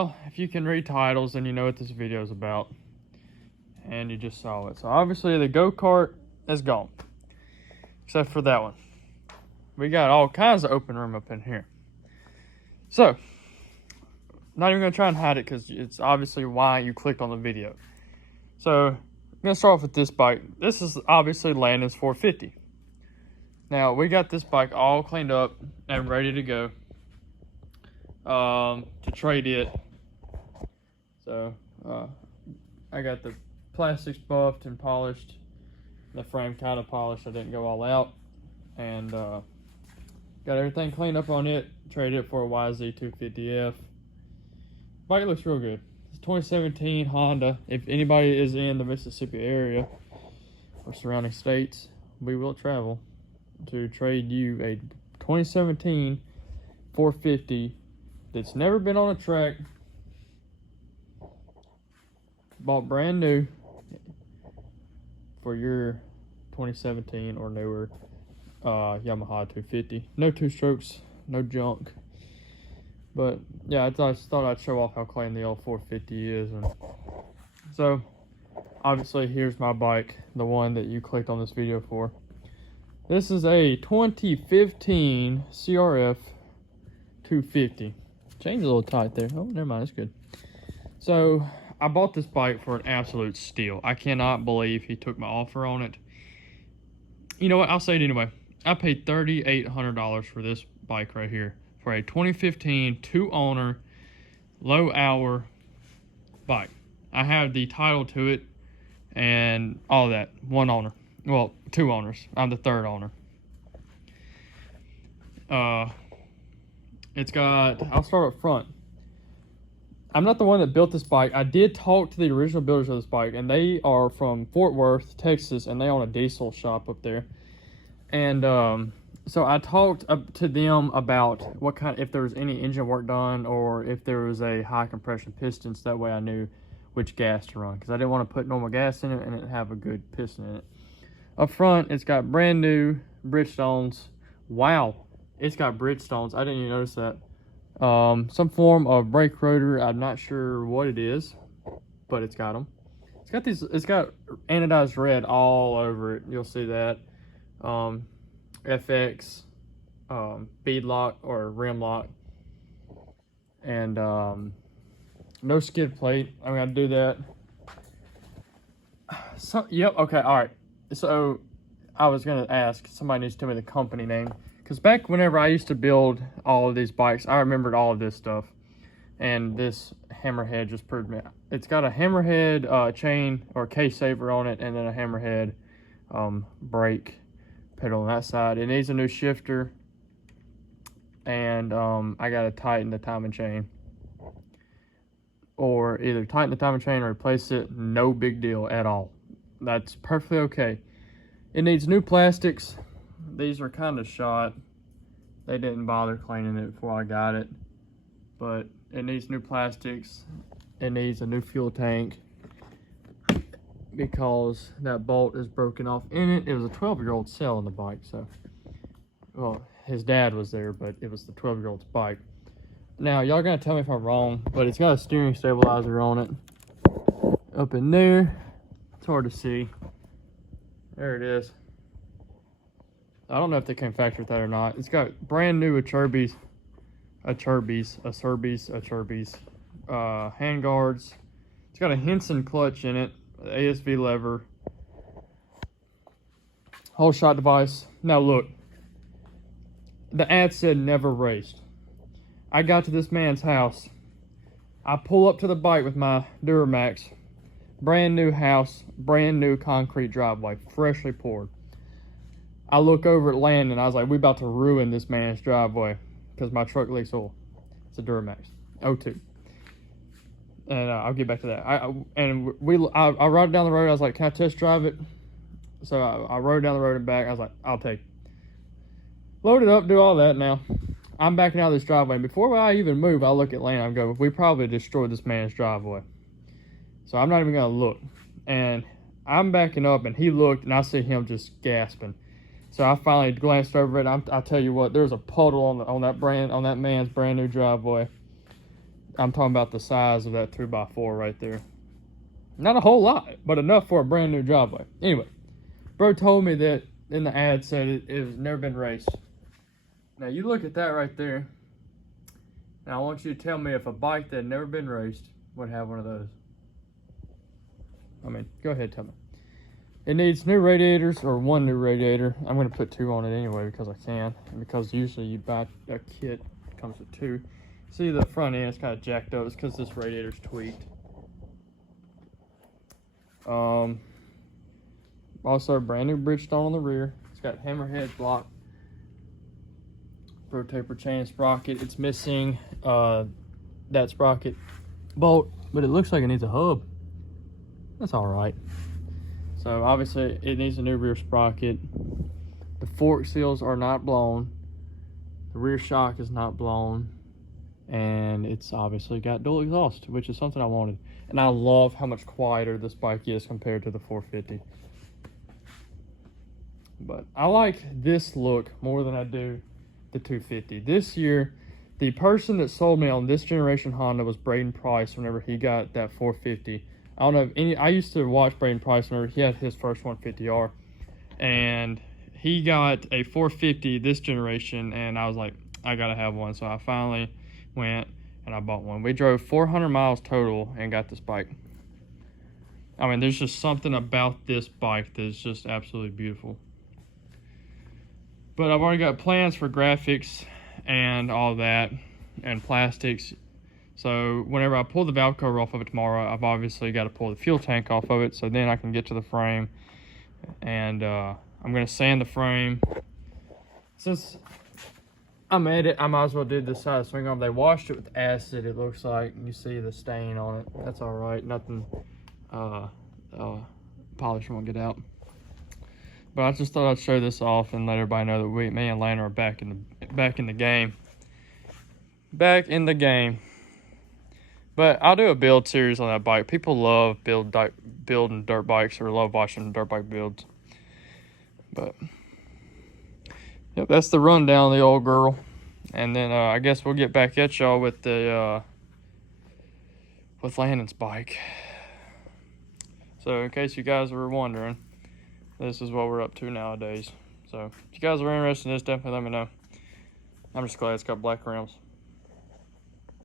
Well, if you can read titles, then you know what this video is about. And you just saw it. So obviously the go-kart is gone. Except for that one. We got all kinds of open room up in here. So, not even going to try and hide it because it's obviously why you clicked on the video. So, I'm going to start off with this bike. This is obviously Landon's 450. Now, we got this bike all cleaned up and ready to go to trade it. So, I got the plastics buffed and polished. The frame kind of polished. I didn't go all out. And got everything cleaned up on it. Traded it for a YZ250F. Bike looks real good. It's 2017 Honda. If anybody is in the Mississippi area or surrounding states, we will travel to trade you a 2017 450 that's never been on a track. Bought brand new for your 2017 or newer Yamaha 250. No two strokes, no junk. But yeah, I just thought I'd show off how clean the old 450 is. And so obviously here's my bike, the one that you clicked on this video for. This is a 2015 CRF 250. Changed a little tight there. Oh, never mind, it's good. So I bought this bike for an absolute steal. I cannot believe he took my offer on it. You know what? I'll say it anyway. I paid $3,800 for this bike right here for a 2015 two-owner, low-hour bike. I have the title to it and all that. One owner. Well, two owners. I'm the third owner. It's got... I'll start up front. I'm not the one that built this bike. I did talk to the original builders of this bike, and they are from Fort Worth, Texas, and they own a diesel shop up there. And so I talked to them about what kind, if there was any engine work done or if there was a high compression piston, so that way I knew which gas to run, because I didn't want to put normal gas in it and it have a good piston in it. Up front, it's got brand new Bridgestones. Wow, it's got Bridgestones. I didn't even notice that. Some form of brake rotor. I'm not sure what it is, but it's got them. It's got these. It's got anodized red all over it. You'll see that. FX, bead lock or rim lock, and no skid plate. I'm gonna do that. So, yep. Okay. All right. So I was gonna ask. Somebody needs to tell me the company name. Because back whenever I used to build all of these bikes, I remembered all of this stuff. And this hammerhead just proved me. It's got a hammerhead chain or case saver on it, and then a hammerhead brake pedal on that side. It needs a new shifter. And I got to tighten the timing chain. Or either tighten the timing chain or replace it. No big deal at all. That's perfectly okay. It needs new plastics. These are kind of shot. They didn't bother cleaning it before I got it. But it needs new plastics. It needs a new fuel tank because that bolt is broken off in it. It was a 12-year-old selling the bike, so, well, his dad was there, but it was the 12-year-old's bike. Now, y'all gonna tell me if I'm wrong, but it's got a steering stabilizer on it. Up in there, it's hard to see. There it is. I don't know if they came factory with that or not. It's got brand new Acerbis hand guards. It's got a Henson clutch in it, ASV lever, whole shot device. Now look, the ad said never raced. I got to this man's house. I pull up to the bike with my Duramax, brand new house, brand new concrete driveway, freshly poured. I look over at Landon and I was like, we about to ruin this man's driveway because my truck leaks oil. It's a Duramax 02. And I'll get back to that. I rode down the road. I was like, can I test drive it? So I rode down the road and back. I was like, I'll take it. Load it up, do all that now. I'm backing out of this driveway. Before I even move, I look at Landon and go, we probably destroyed this man's driveway. So I'm not even going to look. And I'm backing up and he looked and I see him just gasping. So I finally glanced over it. I'll tell you what, there's a puddle on that man's brand new driveway. I'm talking about the size of that 2x4 right there. Not a whole lot, but enough for a brand new driveway. Anyway, bro told me that in the ad said it has never been raced. Now you look at that right there. Now I want you to tell me if a bike that had never been raced would have one of those. I mean, go ahead, tell me. It needs new radiators, or one new radiator. I'm gonna put 2 on it anyway because I can, and because usually you buy a kit that comes with 2. See the front end is kind of jacked up. It's because this radiator's tweaked. Also a brand new Bridgestone on the rear. It's got hammerhead block, rotator chain sprocket. It's missing that sprocket bolt, but it looks like it needs a hub. That's all right. So obviously it needs a new rear sprocket. The fork seals are not blown. The rear shock is not blown. And it's obviously got dual exhaust, which is something I wanted. And I love how much quieter this bike is compared to the 450. But I like this look more than I do the 250. This year, the person that sold me on this generation Honda was Braden Price whenever he got that 450. I don't know if any, I used to watch Braden Price whenever he had his first 150R. And he got a 450 this generation, and I was like, I gotta have one. So I finally went and I bought one. We drove 400 miles total and got this bike. I mean, there's just something about this bike that's just absolutely beautiful. But I've already got plans for graphics and all that and plastics. So whenever I pull the valve cover off of it tomorrow, I've obviously got to pull the fuel tank off of it, so then I can get to the frame. And I'm going to sand the frame. Since I made it, I might as well do this side of the swing arm. They washed it with acid, it looks like. You see the stain on it. That's all right. Nothing polish won't get out. But I just thought I'd show this off and let everybody know that me and Lana are back in the game. Back in the game. But I'll do a build series on that bike. People love building dirt bikes, or love watching dirt bike builds. But yep, that's the rundown of the old girl. And then I guess we'll get back at y'all with the with Landon's bike. So in case you guys were wondering, this is what we're up to nowadays. So if you guys are interested in this, definitely let me know. I'm just glad it's got black rims.